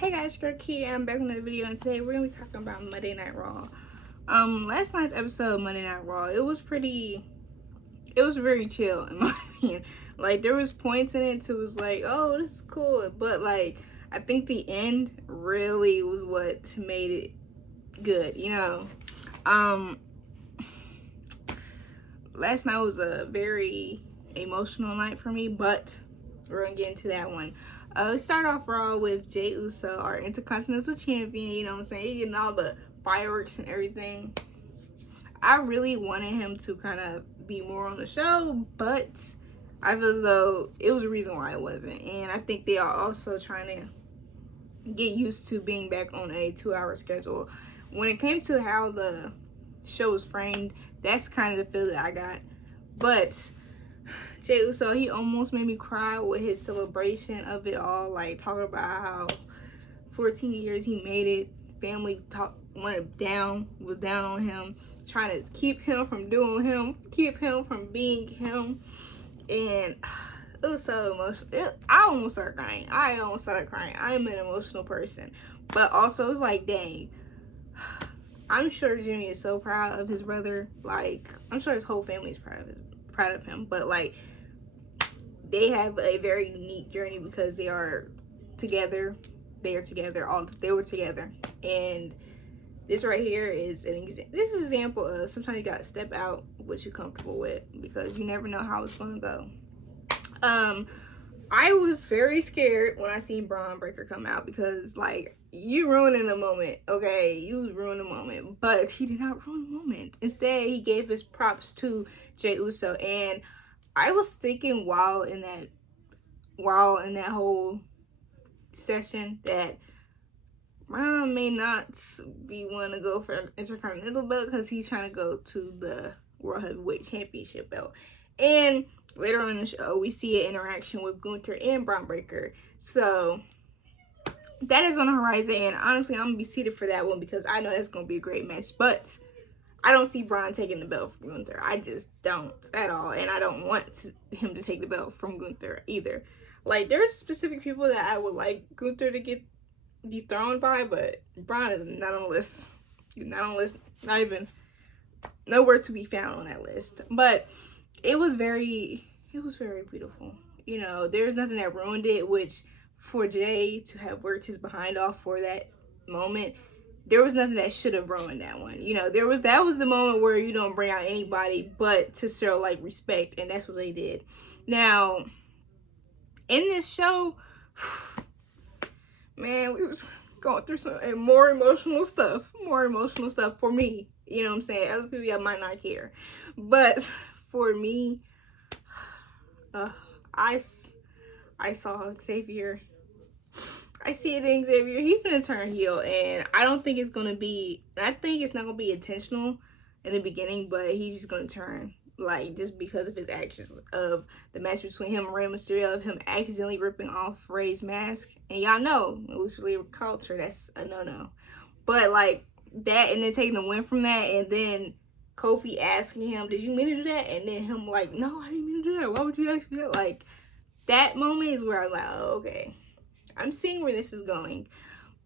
Hey guys, Girl Key, and I'm back with another video, and today we're gonna be talking about Monday Night Raw. Last night's episode of Monday Night Raw, it was very chill in my opinion. Like, there was points in it to was like, oh, this is cool, but like, I think the end really was what made it good, Last night was a very emotional night for me, but we're gonna get into that one. Let's start off Raw with Jey Uso, our Intercontinental Champion. You know what I'm saying? Getting all the fireworks and everything. I really wanted him to kind of be more on the show, but I feel as though it was a reason why it wasn't. And I think they are also trying to get used to being back on a 2-hour schedule. When it came to how the show was framed, that's kind of the feel that I got. But Jey Uso, he almost made me cry with his celebration of it all, like talking about how 14 years he made it, family was down on him, trying to keep him from doing him, keep him from being him, and it was so emotional. I almost started crying. I am an emotional person, but also it was like, dang, I'm sure Jimmy is so proud of his brother. Like, I'm sure his whole family is proud of him, but like, they have a very unique journey because they were together, and this right here is this is an example of sometimes you gotta step out what you're comfortable with, because you never know how it's gonna go. I was very scared when I seen Braun Breaker come out, because like, you ruining the moment, okay? You ruined the moment, but he did not ruin the moment. Instead, he gave his props to Jey Uso, and I was thinking while in that whole session that Braun may not be one to go for an Intercontinental belt, because he's trying to go to the World Heavyweight Championship belt. And later on in the show, we see an interaction with Gunther and Braun Breaker. So that is on the horizon, and honestly, I'm gonna be seated for that one because I know that's gonna be a great match. But I don't see Braun taking the belt from Gunther. I just don't at all. And I don't want him to take the belt from Gunther either. Like, there's specific people that I would like Gunther to get dethroned by, but Braun is not on the list. Not even nowhere to be found on that list. But it was very beautiful. You know, there's nothing that ruined it, which for Jey to have worked his behind off for that moment, there was nothing that should have ruined that one. You know, that was the moment where you don't bring out anybody but to show like respect, and that's what they did. Now, in this show, man, we was going through some more emotional stuff for me. You know what I'm saying? Other people, I might not care, but for me, I saw Xavier. I see it in Xavier. He's gonna turn heel, and I think it's not gonna be intentional in the beginning, but he's just gonna turn, like, just because of his actions of the match between him and Rey Mysterio, of him accidentally ripping off Rey's mask. And y'all know, Lucha Libre culture, that's a no-no. But like that, and then taking the win from that, and then Kofi asking him, did you mean to do that? And then him like, no, I didn't mean to do that. Why would you ask me that? Like, that moment is where I'm like, oh, okay, I'm seeing where this is going.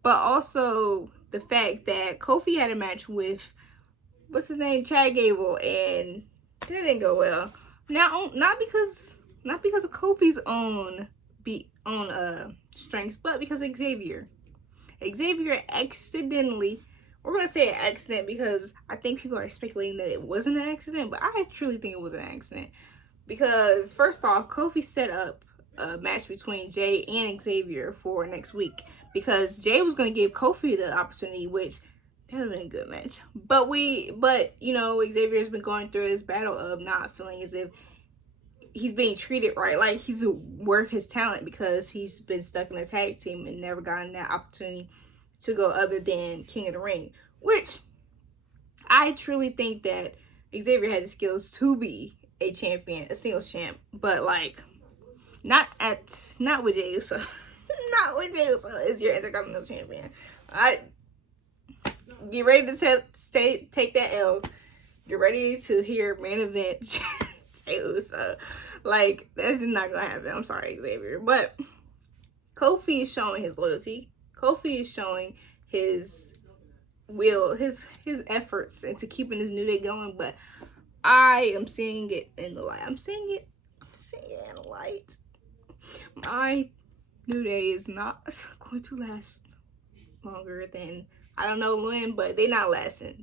But also the fact that Kofi had a match with, what's his name, Chad Gable, and that didn't go well. Now, not because of Kofi's own strengths, but because of Xavier accidentally, we're gonna say an accident because I think people are speculating that it wasn't an accident, but I truly think it was an accident. Because first off, Kofi set up a match between Jey and Xavier for next week, because Jey was going to give Kofi the opportunity, which that would have been a good match. But you know, Xavier's been going through this battle of not feeling as if he's being treated right, like he's worth his talent, because he's been stuck in a tag team and never gotten that opportunity to go other than King of the Ring, which I truly think that Xavier has the skills to be a champion, a singles champ, but like, not with Jey Uso. Not with Jey Uso as your Intercontinental Champion. Get ready to take that L. Get ready to hear main event Jey Uso. Like, that's not gonna happen. I'm sorry, Xavier. But Kofi is showing his loyalty. Kofi is showing his his efforts into keeping this New Day going, but I am seeing it in the light. I'm seeing it in the light. My New Day is not going to last longer than, I don't know when, but they not lasting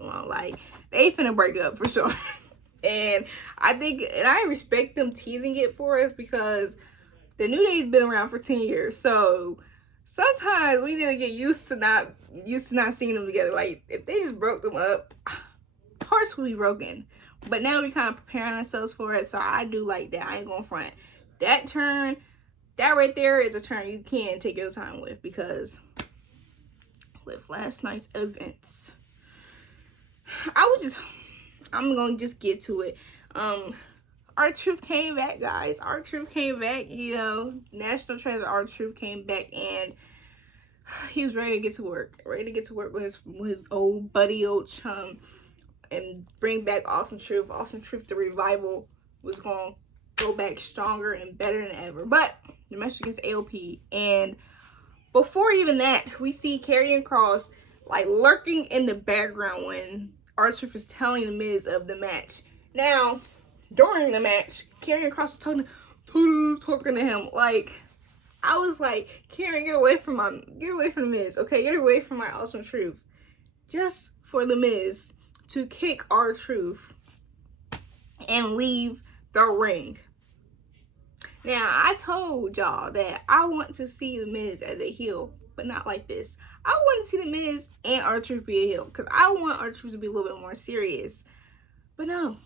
long. Like, they finna break up for sure. And I think, and I respect them teasing it for us, because the New Day's been around for 10 years. So sometimes we need to get used to not seeing them together. Like, if they just broke them up, hearts will be broken. But now we kind of preparing ourselves for it. So I do like that. I ain't gonna front. That right there is a turn you can take your time with, because with last night's events, I'm gonna just get to it. R-Truth came back, guys. R-Truth came back, you know. National treasure R-Truth came back, and he was ready to get to work. Ready to get to work with his old buddy, old chum, and bring back Awesome Truth. Awesome Truth, the revival, was gonna go back stronger and better than ever. But the match against AOP, and before even that, we see Karrion Kross like lurking in the background when R-Truth is telling the Miz of the match. Now, during the match, Karrion Kross was talking to him. Like, I was like, Karrion, get away from the Miz, okay? Get away from my Awesome Truth. Just for the Miz to kick R-Truth and leave the ring. Now, I told y'all that I want to see the Miz as a heel, but not like this. I want to see the Miz and R-Truth be a heel, because I want R-Truth to be a little bit more serious. But no.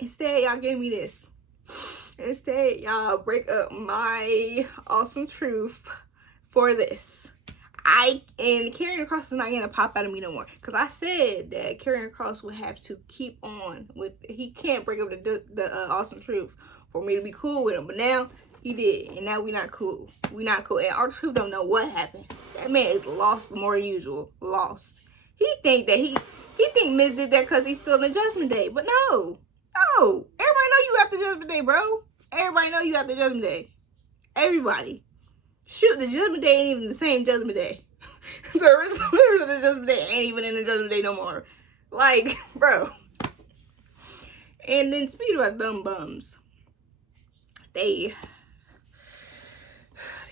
Instead, y'all gave me this. Instead, y'all break up my Awesome Truth for this. And Karrion Kross is not gonna pop out of me no more, because I said that Karrion Kross would have to keep on with. He can't break up the Awesome Truth for me to be cool with him. But now he did, and now we not cool. We not cool. And R-Truth don't know what happened. That man is lost more than usual. Lost. He think Miz did that because he's still in the Judgment Day, but no. No, everybody know you got the Judgment Day, bro. Everybody know you got the Judgment Day. Everybody. Shoot, the Judgment Day ain't even the same Judgment Day. The original members of the Judgment Day ain't even in the Judgment Day no more. Like, bro. And then speaking about dumb bums, they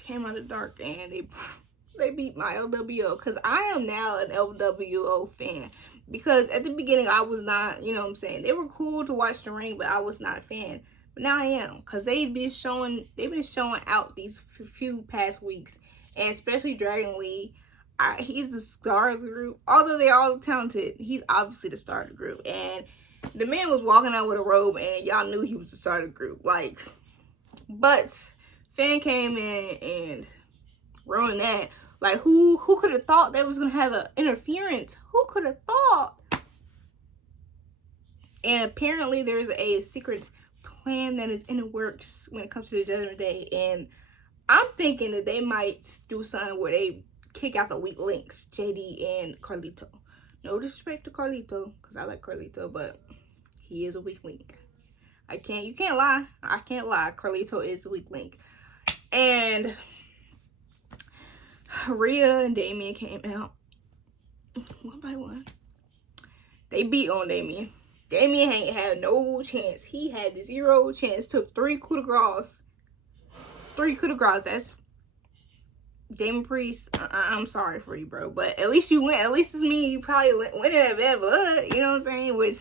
came out of the dark and they beat my LWO, because I am now an LWO fan. Because at the beginning, I was not, you know what I'm saying? They were cool to watch the ring, but I was not a fan. But now I am, because they've been showing out these few past weeks. And especially Dragon Lee. He's the star of the group. Although they're all talented, he's obviously the star of the group. And the man was walking out with a robe, and y'all knew he was the star of the group. Like, but Fan came in and ruined that. Like, who could have thought they was going to have an interference? Who could have thought? And apparently there's a secret plan that is in the works when it comes to the Judgment Day. And I'm thinking that they might do something where they kick out the weak links, JD and Carlito. No disrespect to Carlito, because I like Carlito, but he is a weak link. You can't lie. I can't lie. Carlito is the weak link. And Rhea and Damien came out one by one. They beat on Damien. Damien ain't had no chance. He had 0 chance. Took 3 coup de grace. 3 coup de grace. That's Damien Priest. I'm sorry for you, bro. But at least you went. At least it's me. You probably went in that bad blood. You know what I'm saying? Which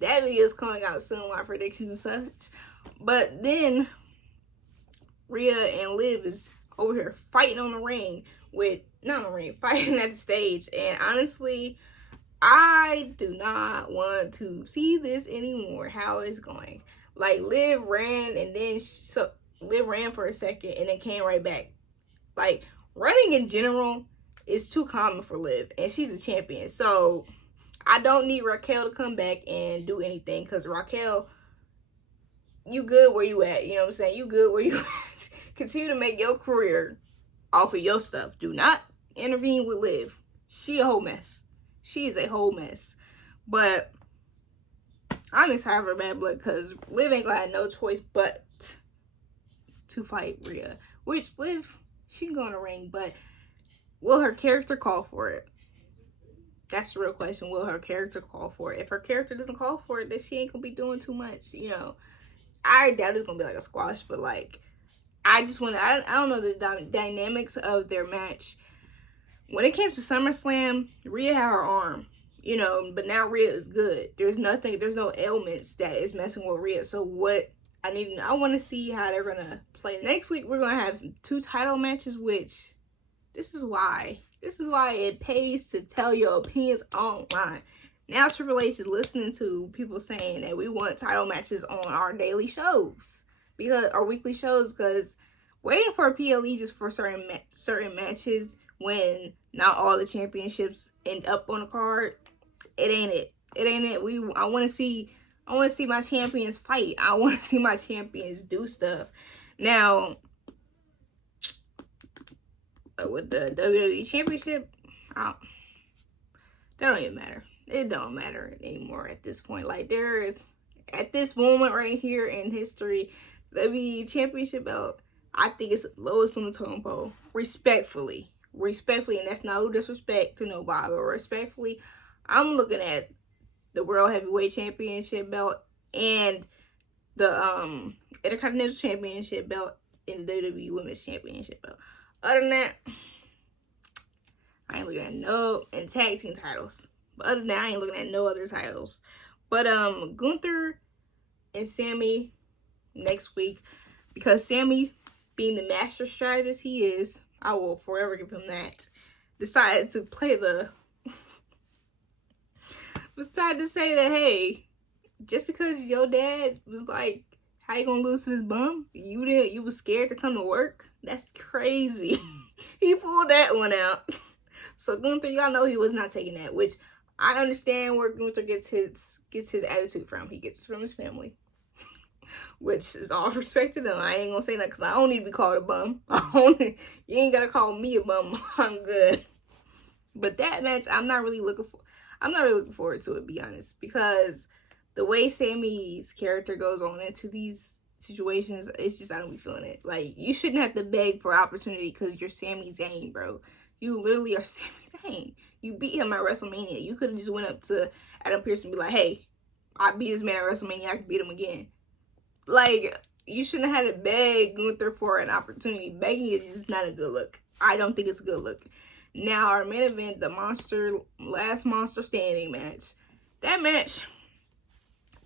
that video is coming out soon. My predictions and such. But then Rhea and Liv is over here fighting on the ring. Fighting at the stage. And honestly, I do not want to see this anymore, how it's going. Like, Liv ran, and then Liv ran for a second and then came right back. Like, running in general is too common for Liv, and she's a champion. So I don't need Raquel to come back and do anything, because Raquel, you good where you at. You know what I'm saying? You good where you at. Continue to make your career off of your stuff. Do not intervene with Liv. She a whole mess. She is a whole mess. But I'm excited for bad blood, because Liv ain't gonna have no choice but to fight Rhea. Which Liv, she can go in the ring, but will her character call for it? That's the real question. Will her character call for it? If her character doesn't call for it, then she ain't gonna be doing too much. You know, I doubt it's gonna be like a squash, but like, I just want to. I don't know the dynamics of their match. When it came to SummerSlam, Rhea had her arm, you know, but now Rhea is good. There's no ailments that is messing with Rhea. So what I want to see how they're gonna play. Next week we're gonna have 2 title matches, which this is why it pays to tell your opinions online. Now Triple H is listening to people saying that we want title matches on our daily shows, because our weekly shows, because waiting for a PLE just for certain matches when not all the championships end up on the card, it ain't it. I want to see my champions fight. I want to see my champions do stuff. Now, with the WWE Championship, that don't even matter. It don't matter anymore at this point. Like, there is, at this moment right here in history, WWE Championship belt, I think it's lowest on the totem pole. Respectfully, and that's no disrespect to nobody, but respectfully, I'm looking at the World Heavyweight Championship belt and the Intercontinental Championship belt and the WWE Women's Championship belt. Other than that, I ain't looking at no, and tag team titles. But other than that, I ain't looking at no other titles. But Gunther and Sammy next week, because Sammy, being the master strategist he is, I will forever give him that, decided to play the decided to say that, hey, just because your dad was like, how you gonna lose to this bum? You was scared to come to work? That's crazy. He pulled that one out. So Gunther, y'all know he was not taking that, which I understand where Gunther gets his attitude from. He gets it from his family, which is all respect to them. I ain't gonna say that because I don't need to be called a bum. You ain't gotta call me a bum. I'm good. But that match, I'm not really looking forward to it, to be honest, because the way Sammy's character goes on into these situations, it's just, I don't be feeling it. Like, you shouldn't have to beg for opportunity because you're Sami Zayn, bro. You literally are Sami Zayn. You beat him at WrestleMania. You could have just went up to Adam Pearce and be like, hey, I beat this man at WrestleMania. I can beat him again. Like, you shouldn't have had to beg Gunther for an opportunity. Begging is just not a good look. I don't think it's a good look. Now, our main event, the last monster standing match. That match,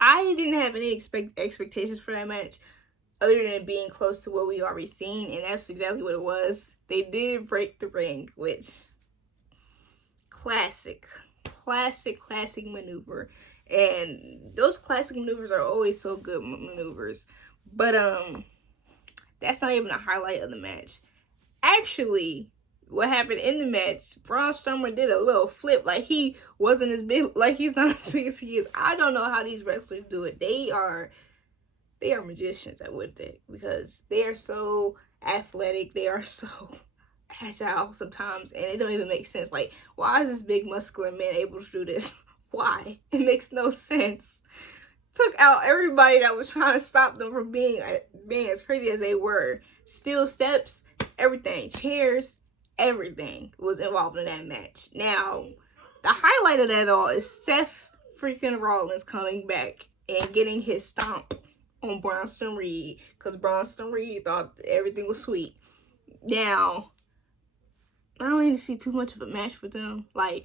I didn't have any expectations for that match other than it being close to what we already seen, and that's exactly what it was. They did break the ring, which, classic maneuver. And those classic maneuvers are always so good maneuvers. But that's not even a highlight of the match. Actually, what happened in the match, Braun Strowman did a little flip, like he wasn't as big, like he's not as big as he is. I don't know how these wrestlers do it. They are magicians at what they, because they are so athletic, they are so agile sometimes, and it don't even make sense. Like, why is this big muscular man able to do this? Why? It makes no sense. Took out everybody that was trying to stop them from being as crazy as they were. Steel steps, everything, chairs, everything was involved in that match. Now, the highlight of that all is Seth freaking Rollins coming back and getting his stomp on Bronson Reed, because Bronson Reed thought everything was sweet. Now, I don't need to see too much of a match with them. Like,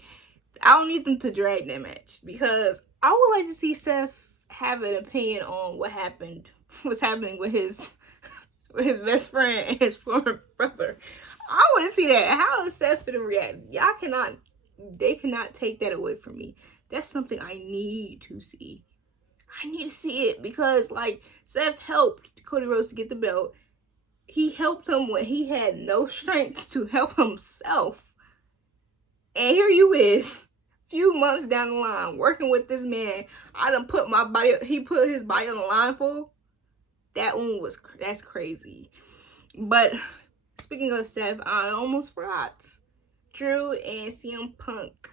I don't need them to drag that match, because I would like to see Seth have an opinion on what's happening with his best friend and his former brother. I want to see that. How is Seth gonna react? They cannot take that away from me. That's something I need to see. I need to see it, because, like, Seth helped Cody Rhodes to get the belt. He helped him when he had no strength to help himself. And here you is, few months down the line, working with this man. I done put my body, he put his body on the line for. That's crazy. But speaking of Seth, I almost forgot. Drew and CM Punk,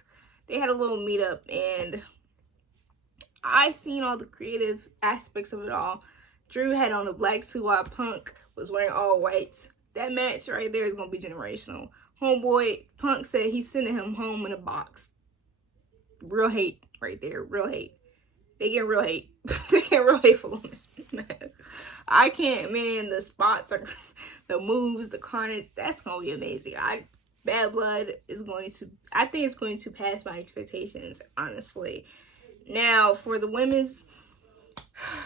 they had a little meetup, and I seen all the creative aspects of it all. Drew had on a black suit while Punk was wearing all white. That match right there is going to be generational. Homeboy Punk said he's sending him home in a box. Real hate right there. Real hate. They get real hate. They get real hateful on this man. I can't, man. The spots are, the moves, the carnage. That's gonna be amazing. Bad Blood is going to, I think it's going to pass my expectations, honestly. Now for the women's,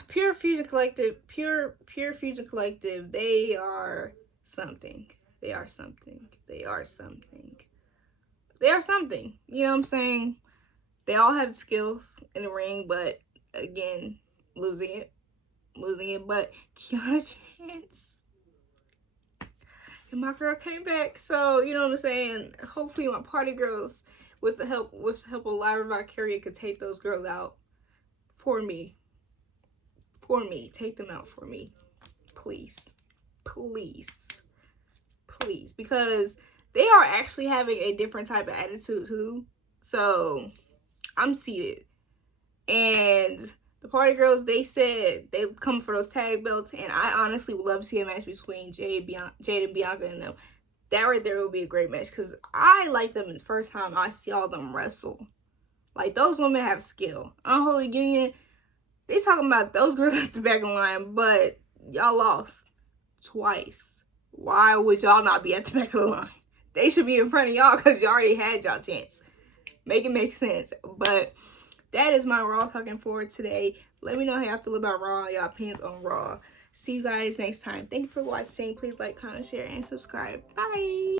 Pure Fusion Collective, they are something. They are something. They are something. They are something. You know what I'm saying? They all have skills in the ring, but again, losing it. But Kiana Chance and my girl came back. So, you know what I'm saying? Hopefully my party girls, with the help of Lyra Valkyria, could take those girls out for me. Take them out for me. Please. Because they are actually having a different type of attitude too. So I'm seated. And the party girls, they said they come for those tag belts, and I honestly would love to see a match between Jade and Bianca and them. That right there would be a great match, because I like them the first time I saw them wrestle. Like, those women have skill. Unholy Union, they talking about those girls at the back of the line, but y'all lost twice. Why would y'all not be at the back of the line? They should be in front of y'all, because y'all already had y'all chance. Make it make sense. But that is my Raw talking for today. Let me know how y'all feel about Raw, y'all opinions on Raw. See you guys next time. Thank you for watching. Please like, comment, share, and subscribe. Bye.